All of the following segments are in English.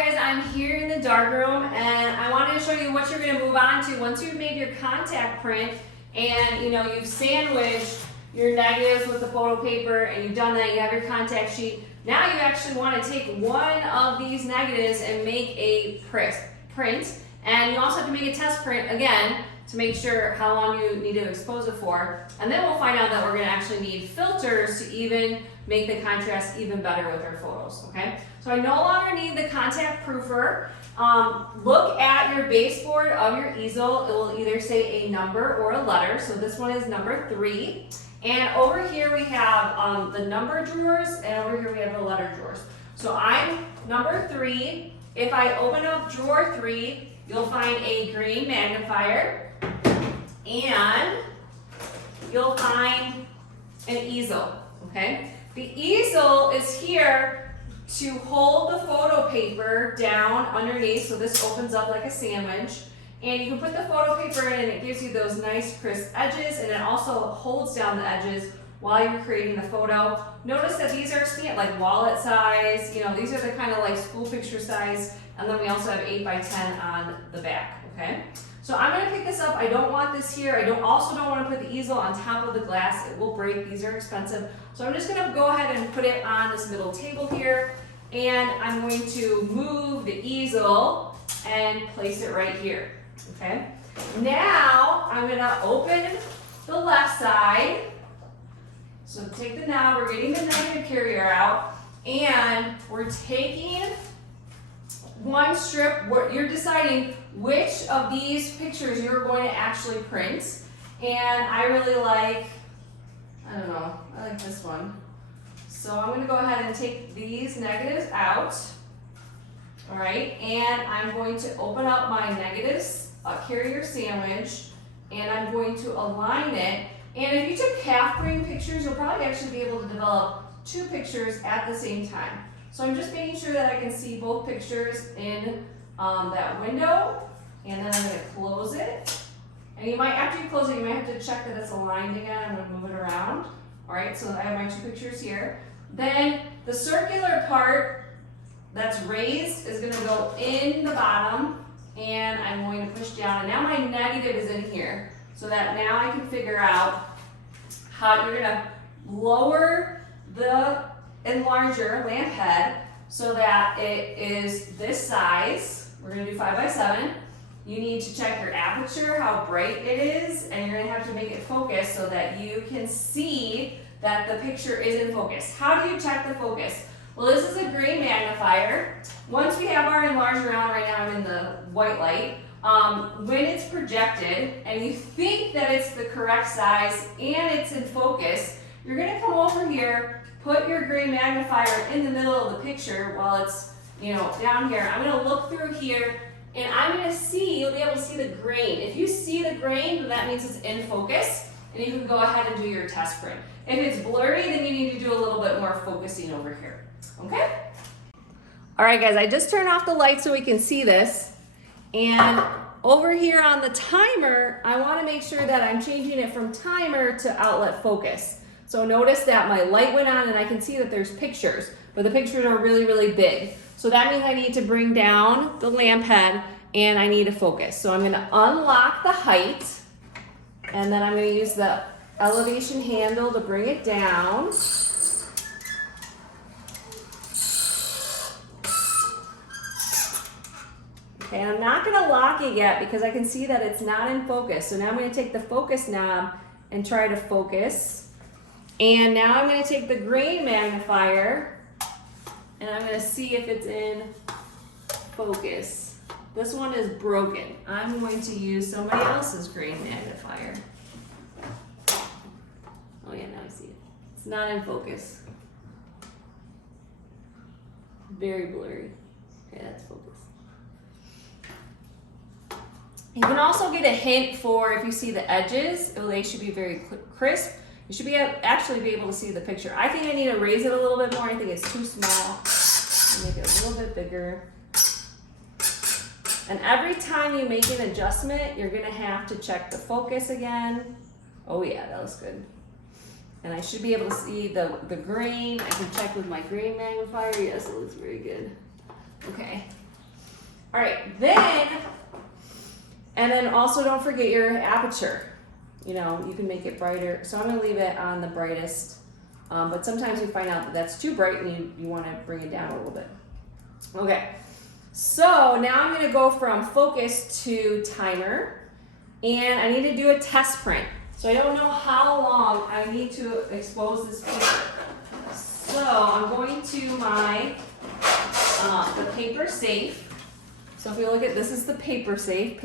guys, I'm here in the darkroom and I wanted to show you what you're going to move on to once you've made your contact print and you've sandwiched your negatives with the photo paper and you've done that, you have your contact sheet. Now you actually want to take one of these negatives and make a print, and you also have to make a test print again to make sure how long you need to expose it for. And then we'll find out that we're going to actually need filters to even make the contrast even better with our photos, okay? So I no longer need the contact proofer. Look at your baseboard of your easel. It will either say a number or a letter. So this one is number 3. And over here we have the number drawers, and over here we have the letter drawers. So I'm number 3. If I open up drawer 3, you'll find a green magnifier, and you'll find an easel, okay? The easel is here to hold the photo paper down underneath, so this opens up like a sandwich. And you can put the photo paper in and it gives you those nice crisp edges, and it also holds down the edges while you're creating the photo. Notice that these are like wallet size, these are the kind of like school picture size, and then we also have 8 by 10 on the back, okay? So I'm gonna pick this up. I don't want this here. I also don't want to put the easel on top of the glass. It will break. These are expensive. So I'm just gonna go ahead and put it on this middle table here, and I'm going to move the easel and place it right here, okay? Now I'm gonna open the left side. So take the knob, we're getting the negative carrier out, and we're taking one strip. You're deciding which of these pictures you're going to actually print. And I really like, I like this one. So I'm going to go ahead and take these negatives out. All right, and I'm going to open up my negatives carrier sandwich, and I'm going to align it. And if you took half-frame pictures, you'll probably actually be able to develop 2 pictures at the same time. So I'm just making sure that I can see both pictures in that window, and then I'm going to close it. And you might, after you close it, you might have to check that it's aligned again. I'm going to move it around. All right, so I have my 2 pictures here. Then the circular part that's raised is going to go in the bottom, and I'm going to push down. And now my negative is in here, so that now I can figure out how you're going to lower the enlarger lamp head so that it is this size. We're going to do 5 by 7. You need to check your aperture, how bright it is, and you're going to have to make it focus so that you can see that the picture is in focus. How do you check the focus? Well, this is a green magnifier. Once we have our enlarger on, right now I'm in the white light, when it's projected and you think that it's the correct size and it's in focus, you're going to come over here, put your green magnifier in the middle of the picture while it's down here. I'm going to look through here, and I'm going to see, you'll be able to see the grain. If you see the grain, then that means it's in focus, and you can go ahead and do your test print. If it's blurry, then you need to do a little bit more focusing over here, okay? All right, guys, I just turned off the light so we can see this, and over here on the timer, I want to make sure that I'm changing it from timer to outlet focus. So notice that my light went on and I can see that there's pictures, but the pictures are really, really big. So that means I need to bring down the lamp head and I need to focus. So I'm going to unlock the height, and then I'm going to use the elevation handle to bring it down. Okay, I'm not going to lock it yet because I can see that it's not in focus. So now I'm going to take the focus knob and try to focus. And now I'm going to take the green magnifier and I'm going to see if it's in focus. This one is broken. I'm going to use somebody else's green magnifier. Oh yeah, now I see it. It's not in focus. Very blurry. Okay, that's focus. You can also get a hint for if you see the edges, they should be very crisp. You should actually be able to see the picture. I think I need to raise it a little bit more. I think it's too small. Make it a little bit bigger. And every time you make an adjustment, you're going to have to check the focus again. Oh yeah, that looks good. And I should be able to see the grain. I can check with my grain magnifier. Yes, it looks very good. Okay. All right, and then also don't forget your aperture. You know, you can make it brighter. So I'm gonna leave it on the brightest, but sometimes you find out that that's too bright and you wanna bring it down a little bit. Okay, so now I'm gonna go from focus to timer, and I need to do a test print. So I don't know how long I need to expose this paper. So I'm going to my, the paper safe. So if we look at, this is the paper safe,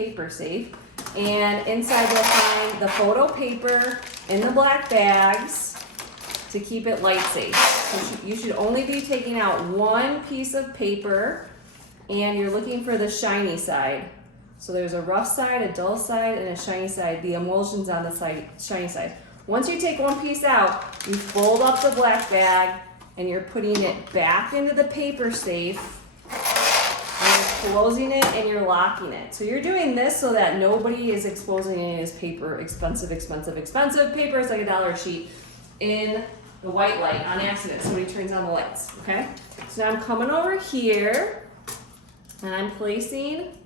and inside we'll find the photo paper in the black bags to keep it light safe. So you should only be taking out one piece of paper, and you're looking for the shiny side. So there's a rough side, a dull side, and a shiny side. The emulsion's on the side, shiny side. Once you take one piece out, you fold up the black bag, and you're putting it back into the paper safe. And you're closing it and you're locking it. So you're doing this so that nobody is exposing any of this paper, expensive paper. It's like $1 a sheet in the white light on accident. Somebody turns on the lights, okay? So now I'm coming over here and I'm placing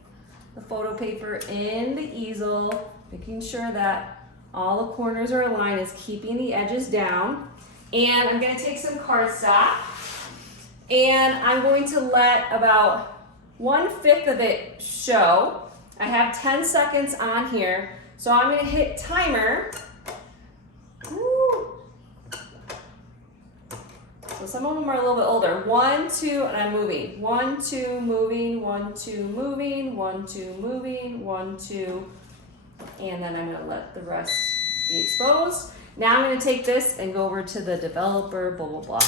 the photo paper in the easel, making sure that all the corners are aligned, is keeping the edges down. And I'm gonna take some cardstock and I'm going to let about 1/5 of it show. I have 10 seconds on here. So I'm gonna hit timer. Woo. So some of them are a little bit older. 1, 2, and I'm moving. 1, 2, moving, 1, 2, moving, 1, 2, moving, 1, 2, and then I'm gonna let the rest be exposed. Now I'm gonna take this and go over to the developer, blah, blah, blah.